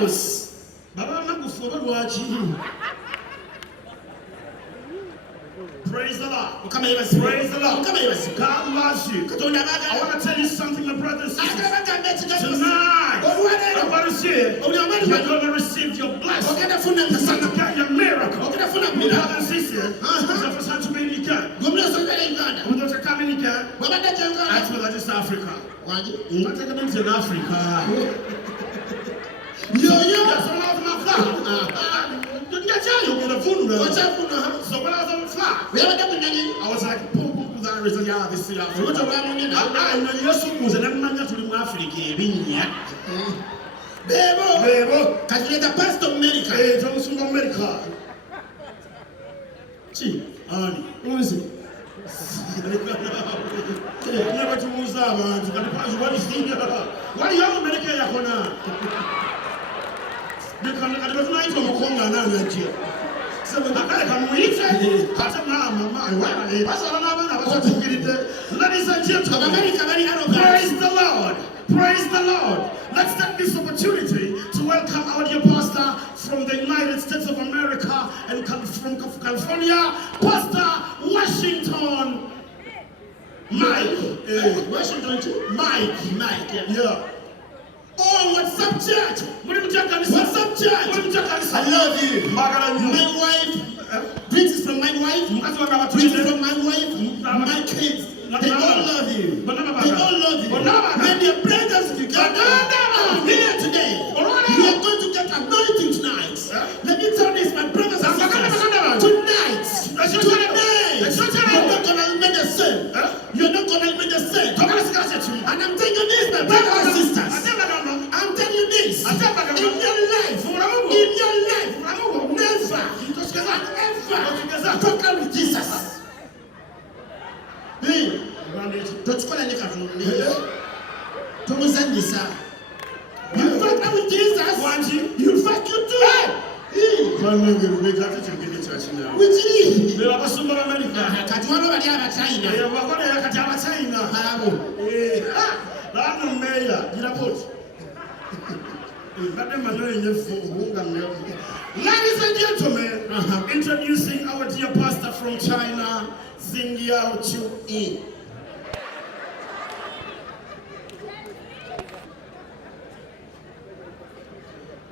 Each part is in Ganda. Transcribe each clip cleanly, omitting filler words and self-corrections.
else. Baba nakufoba lwachi. Praise the Lord. Praise the Lord. God loves you. I want to tell you something, my brothers and sisters. Tonight, everybody here, you're going to receive your blessing. You're going to get your miracle. My brothers and sisters, it's the first time to be in Uganda. I'm going to come in Uganda. Actually, that is Africa. I'm not taking them to Africa. That's all of my fly. So when I was on the fly, I was like, boom, that is a this year. I know you're so good, and I'm not to Africa. Bebo, because you're the best of America. Hey, from America. Gee, who is it? Never to move that. What is it? What are you America? Because I was not from Congo now. So when I come with it, ladies and gentlemen, praise the Lord. Praise the Lord. Let's take this opportunity to welcome our dear pastor from the United States of America and from California, Pastor Washington Mike. Mike. Yeah. Oh, what's up, church? What's up, church? I love you. My wife, greetings from my wife, greetings from my wife, my kids. They all love you. They all love you. And your brothers, you got here today. You are going to get anointing tonight. Let me tell this, my brothers and sisters. Tonight, you're not going to remain the same. You're not going to remain the same. And I'm telling you this, my brothers and sisters. I'm telling you this. In your life, never talk with Jesus. Don't call any cartoon. Don't send this. You fuck with Jesus. You fuck you too. Which they are some America. Katuano China. They are Ladies and gentlemen, introducing our dear pastor from China, Xingyao Chu-Yi.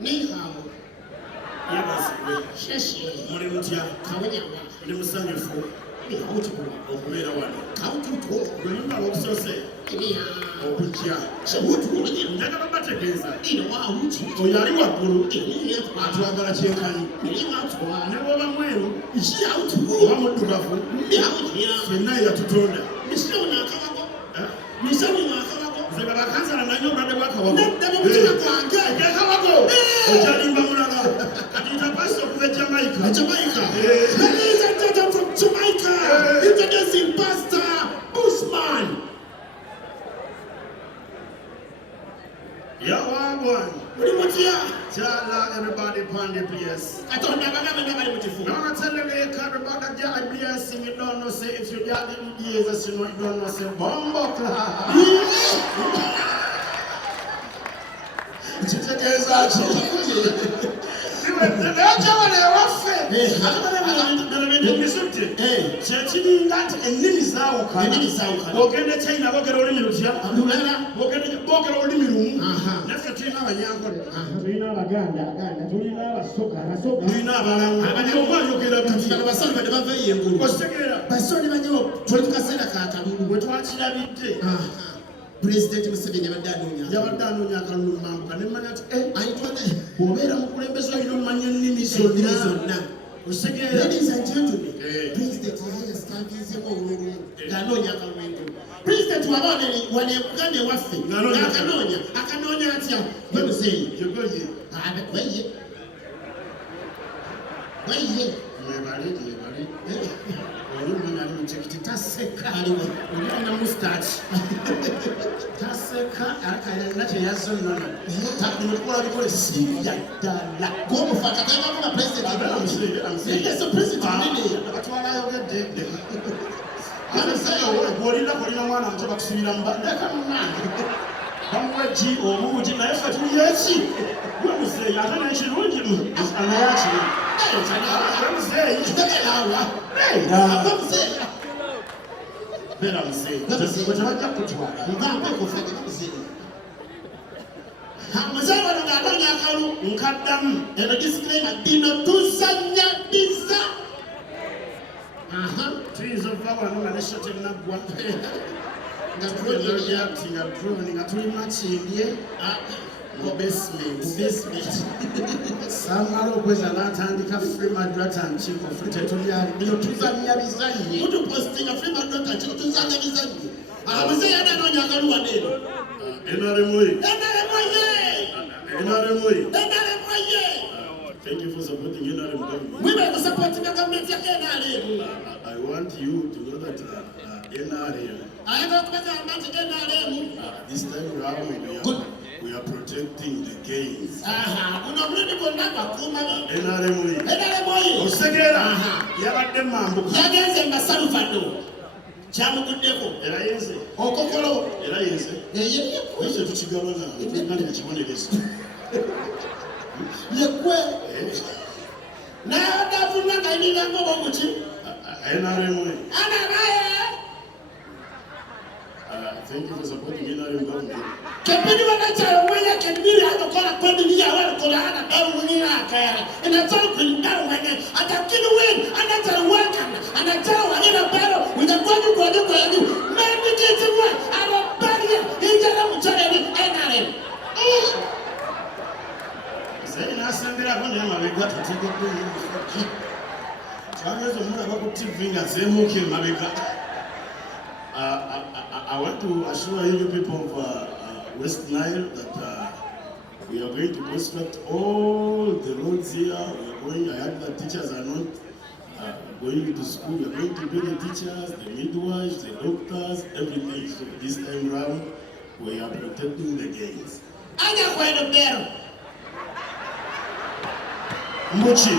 Ni hao. Sheshi. Mulimtia. Kawenyawa. Limusanyifu. Ni hao tukula. Okumera wani. Kaututo. Gwenunga wakusose. Ni hao. Okuchia. Shemutu. Njaga babategeza. Ino wa uchi. Oyari wakulu. Ni hao. Atuagala chekani. Ni hao. Newoba mwelu. Ishi hao tukulu. Wamudukafu. Ni hao. Fena ya tutonda. Nishawu na akawako. Nishawu na akawako. Zega bakanza na nanyo brade waka wako. Ndabu mtina kwa anga. Keka wako. Ojalimba mulala. Katita pastor kuwe Jamaica. Jamaica. Ladies and gentlemen from Jamaica. Introducing Pastor Bushman. Yawagwan. Jala everybody upon the place. I want to tell you everybody that blessing you don't know say if you got in Jesus you know you don't know say bombo clap. President Museveni yabaddanunya akalumambu kanemanya ati ayitwate obeera mukulembeze olina omanya ennimi zonna osegeera. Ladies and gentlemen, President yaya sitangiizeko olulumu ng'anoonya akalwengo. President wano e Buganda ewaffe akanoonya atya gwe muzeeyi weye Olumina ali muchekiti taseka aliwo olina mustard taseka akayenda kye yazonna takunokukola bikole siriya ddala gw'omufaka tayagala president yes president nene abatwala ayogedde anasayo gwolina kolina mwana muto bakusubira mbadeka munange bamwaji obuugi naye ffe tuliyeki gwe muzeeyi ate n'ekirungi anayakiri muzeeyi beera muzeeyi tebajja kutwala muzeeyi wano ng'alonye akalu nkaddamu eno disclaimer bino tuzanya biza tuyinza okuva wano nga neshate naggwa nga tuli makindye mu basement samala okweza n'atandika fremadratankiiko ffe tetulyali bino tuzanya bizanye mutupostinga fremadratankiiko tuzanya bizanye muzeeyi ananoonya akaluwa neeno NRMOye. Thank you for supporting NRM government. We were supporting the government of NRM. I want you to know that NRM. I don't know about NRM. This time around we are protecting the gains. NRM. Osegera. Yabadde mambo. Yagenze masalufano. Kyamuguddeko era yenze okokolo era yenze wese tukigabaza nti kibonerezo yekwe n'adafuna ng'ayinirako omuki NRM thank you for supporting NRM government. Kepini wanacha wanya kepini anakola kwenda ni ya wale kola ana damu mwingine akaya. Inataka kulinda mwenye atakini wewe anataka waka anataka wanyana bado utakuwa kwa yangu. Mimi kitu mwa anabalia injana mchana ni NRM. Sasa inasambira kwa nyama wega tutiko kwa hiyo. Chamezo mwana kwa TV ngazemuke mabega. I want to assure you people of West Nile that we are going to construct all the roads here. I heard that teachers are not going to school. We are going to be the teachers, the midwives, the doctors, everything. So this time round, we are protecting the gains. Anya kwa ndo bero. Mbuchi.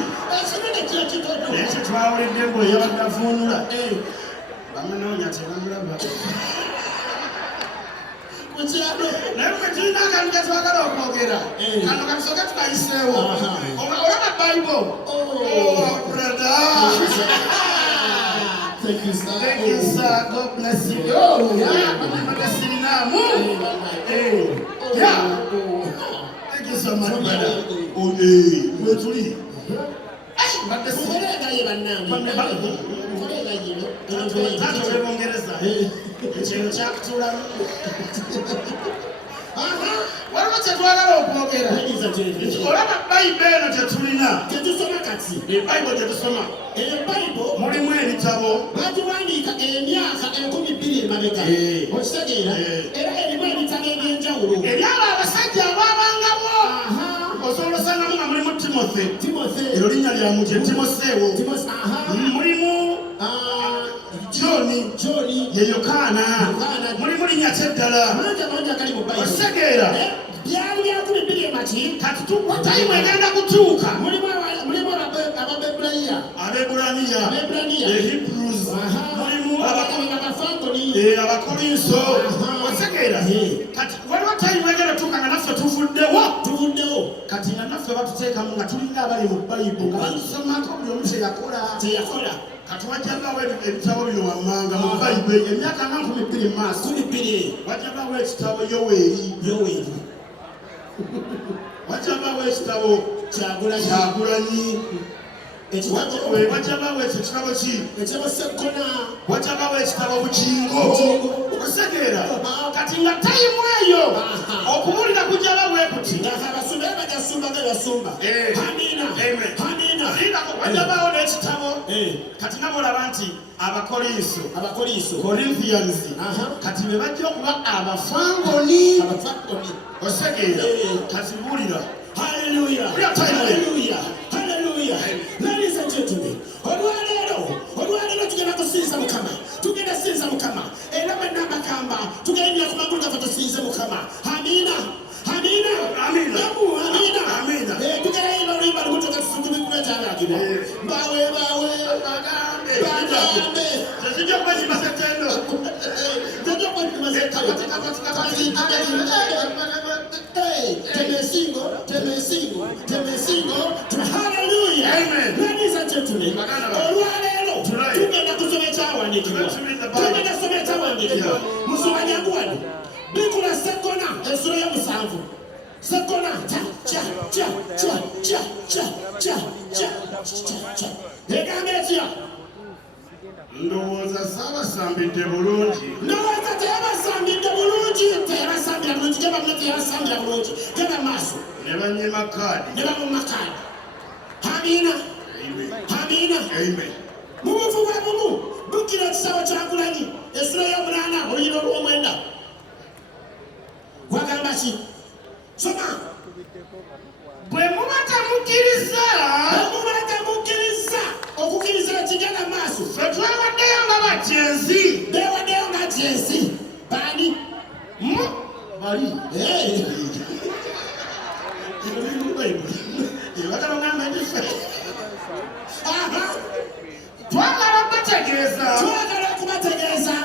Esi tuwawe dembo yabanda funula. Bamenonya tebamulaba. Kuchado. Nawe tina kanga twagala okwogera. Kano kasoka tukayiseewo. Olaba Bible. Oh, brother. Thank you, sir. Thank you, sir. God bless you. Oh, yeah. Yeah. Thank you so much, brother. Oh, hey. Where to leave? But the waliwo kyetwagala okwogera olaba bayibuli eno gyetulina gyetusoma kati ebayibuli gyetusoma ebayibuli mulimu ebitabo bagiwandiika emyaka 2000 emabega okitegeera era erimu ebitabo ebyenjawulo ebyabo abasajja abaabangabo osobola osangamu nga mulimu Timothy ero linnya lya muje Timoseewo mulimu John ye Yokaana mulimu linnya kyeddala osegeera byali byakubibbiri emaki kati tayimu egenda kutuuka mulimu Abebbulaniya Hebrews mulimu Abakolinso osegeera kati waliwo tayimu egenda kutuuka nga naffe tuvuddewo kati nga naffe batuteekamu nga tulinga abali mu Bayibuli nga batusomako buli omu teyakola kati wajjabawo ebitabo bino wammanga mu Bayibuli emyaka nga 2000 mu maaso wajjabawo ekitabo Yoweri wajjabawo ekitabo Kyagulanyi wajjabawo ekitabo wajjabawo ekitabo Bukingo okusegeera kati nga tayimu eyo okubulira kujjaba bwe kuti wajjabawo n'ekitabo kati nga mulaba nti Abakolinso Corinthians kati be bajja okuba abafangoni osegeera kati bulira haleluya ladies and gentlemen olwaleero tugenda kusinza Mukama tugenda sinza Mukama era bwe nabagamba tugendera ku magulu gaffe tusinze Mukama amina tugerayo oluyimba lukutoka tusukubikuletaagibwa bawe bagambe tezijja kwezimba September Hallelujah. Amen. Ladies and gentlemen, tugenda kusoma ekyawandiikibwa. Tugenda kusoma ekyawandiikibwa. Musoma Nyagwani. Bikula Sekona essula y'omusanvu. Sekona egamba etya? Ndowooza saabasambidde bulungi. Ndowooza teyabasambidde bulungi. Teyabasambira bulungi. Geba mwe teyabasambira bulungi. Geba maaso. Ne banyima kaadi. Ne bamumma kaadi. Amiina. Amiina. Amen. Mu buvuba bumu bukkira ekisaawe kyagulanyi essula y'omunaana oluyina olw'omwenda. Wagamba ki? Soma. Bwe muba temukkiriza okukkiriza ekigenda mu maaso. ffe twewaddeyo nga batyensi. Beewaddeyo nga tyensi. Baani? Bali. Twagala okubategeeza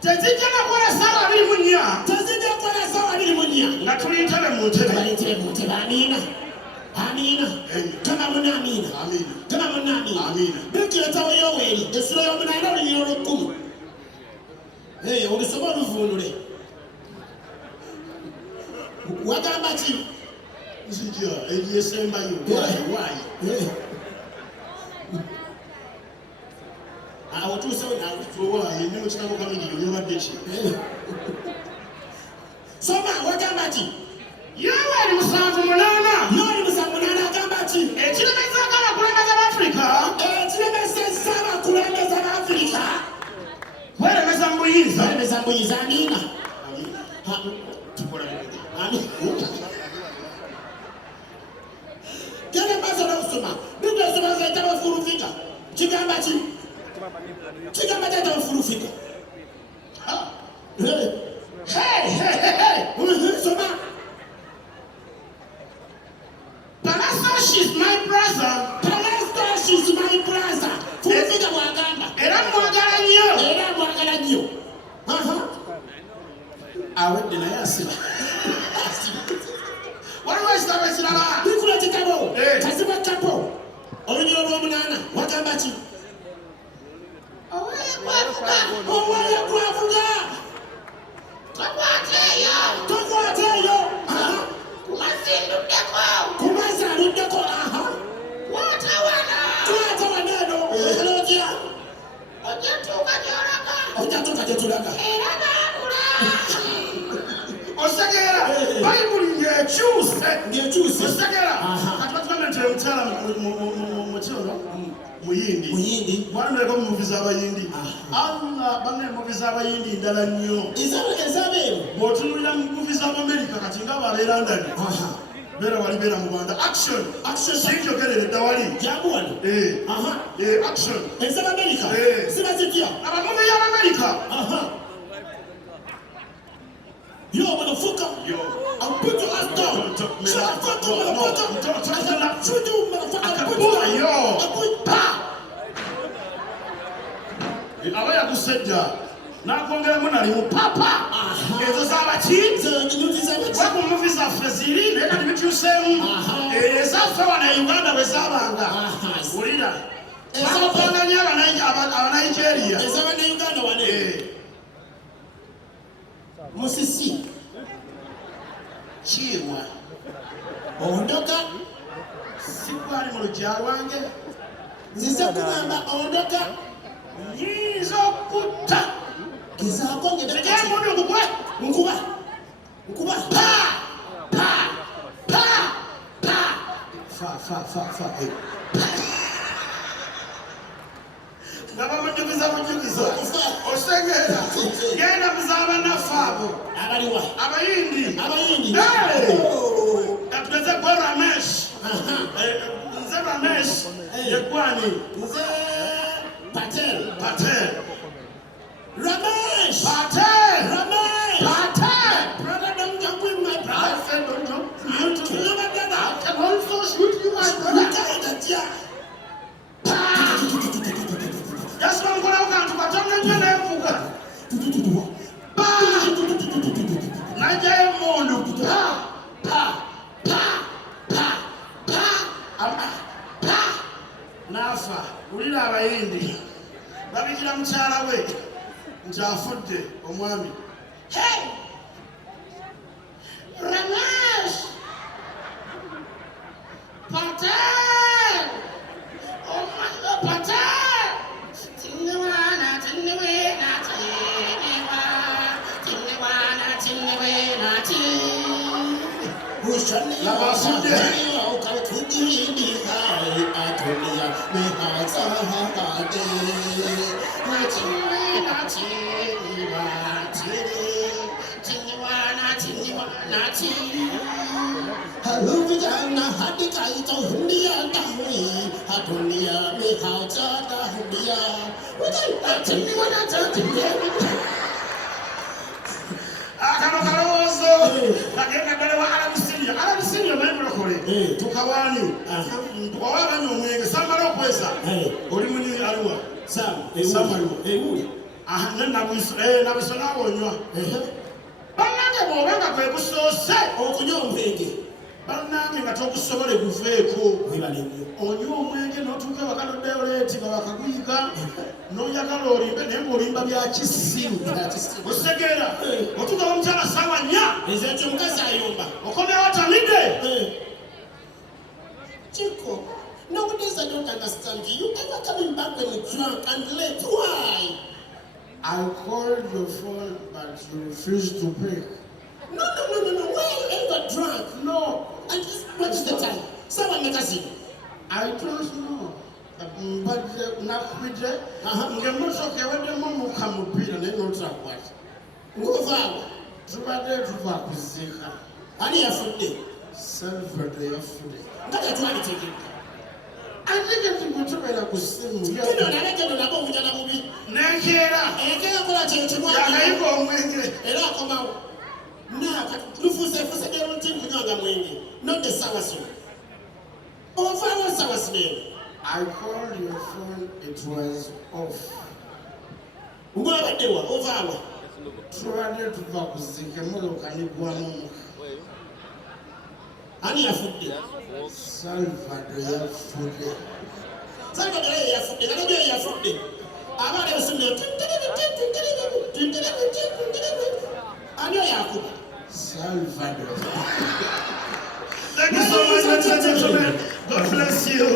tezijja nakola ssaawa 24 nga tuyitale mu ntebe. Amiina. Amiina. Gamba munne amiina. Gamba munne amiina. Bikkiretawo Yoweeri essula y'omunaana oluyina olw'ekkumi. Olusoma oluvuunule. Wagamba ki? Nzija eryesembayo. Waayi. Awo tuusewo naawe. Waayi ndi mu kitabo kamidiro nyobadde ki? Soma. Wagamba ki? Yoweeri 7:8 agamba ki? Ekiremezzaako abakulembeze b'Afrika. Ekiremesezza abakulembeze b'Afrika. Kweremeza mu buyinza. Amiina. Genda maaso n'okusoma. Bibuli esoma zayita bafulufika. Kigamba ki? Kigamba kyayita bafulufika. Soma. She's my brother. Fulufika bw'agamba. Era mwagala nnyo. Awedde naye asiba. Waliwo ekitabo ekirala. Bikula ekitabo. Kazibwa Kapo. Oluyina olw'omunaana. Wagamba ki? Owaaye gwavuga. Tokwateeyo. Kumazzi aluddeko. Twata wano eno. Ologya. Ojja tuuka gye tulaga. Osekeera. Bayibuli ng'ekyuse. Osekeera. Kati batugambye nti omukyala muyindi. Mwanuleko mu muvi z'abayindi. Banne muvi z'abayindi ndala nnyo. Ezabeeru. Bw'otunulira mu muvi z'Amerika kati nga babeera ndani. Beera wali beera mu Rwanda. Action. Sinjogerere dda wali. Jambu wano. Action. Ez'Amerika. Ziba zitya. Abamuvi y'Amerika. Yo, motherfucker. I'll put your ass down. Shut the fuck up, motherfucker. I'll shoot you, motherfucker. I'll put you down. Aba yagusajja. N'akwongeramu nali mu papa. Ezo z'abaki? Waku muvi zaffe ziri naye kati bikyuseemu. Ezaffe wano e Uganda bwe zaabanga. Wulira. Baabapanganya Abanigeria. Ez'Abannayuganda wane. Musisi. Kirwa. Ondoka. Sikwali mu lujja lwange. Nzize kugamba ondoka. Nyinza okutta. Gezaako ng'edda. Tegeemundu nkukwe. Nkuba. Fa. Nga bamujjukiza. Osegeera. Genda muzaaba naffe abo. Abaliwa. Abayindi. Katugeze gwe Ramesh. Nze Ramesh. Yeggwani. Nze Patel. Ramesh. Brother, don't jump with my brother. I said don't jump. You know my brother. I can also shoot you, my brother. Just one go out to Patanga and Fuga. abayindi babikira mukyala we nti afudde omwami. Hey! Ramesh! Patel! Oh my God, Patel! Tinniwana, tinniwana, tinniwana, tinniwana, akano kalowoozo kagenda ddala wa Arabisinia mayimulokole tukawani tukawabanya omwenge samala okwesa oli muni aliwa nabwiso nawonywa bannange bw'obanga gwe gusoose okunywa omwenge bannange nga togusobole guveeko onywa omwenge n'otuuka ewaka n'oddeyoleeti nga bakaguyiga n'oyagala olimbe naye ng'olimba bya kisimu osegeera otuuka bamukyala ssaawa 4 ezekyo omukazi ayomba okomera watamidde. Chico, nowadays I don't understand you. You ever coming back when you're drunk and late? Why? I called your phone but you refused to pick. No. Why are you ever drunk? No. And what is the time? Someone make us see. I don't know. But nakwije ngemotoka eweddemu mukamupira naye n'otakwata ng'ovaawo tubadde tuva kuziika ani yafudde Salvador yafudde nga tetwalitegedde andike tigutubeera ku ssimu nalekeno nabo omunyala mubi nenkeera kola kyekimwakayiga omwenge era akomawo lufuusefuuse deruti nkunywanga mwenge nodde essaawa zino ovaawo essaawa zineeno. I called your phone, it was off. Ngwabadde wa ovaawa tubadde tuva kuziika emmotoka negwamu ani yafudde Salvador yafudde nalabyo yafudde abaana ebasomero ani oyo akuba Salvador. Thank you so much, ladies and gentlemen. God bless you.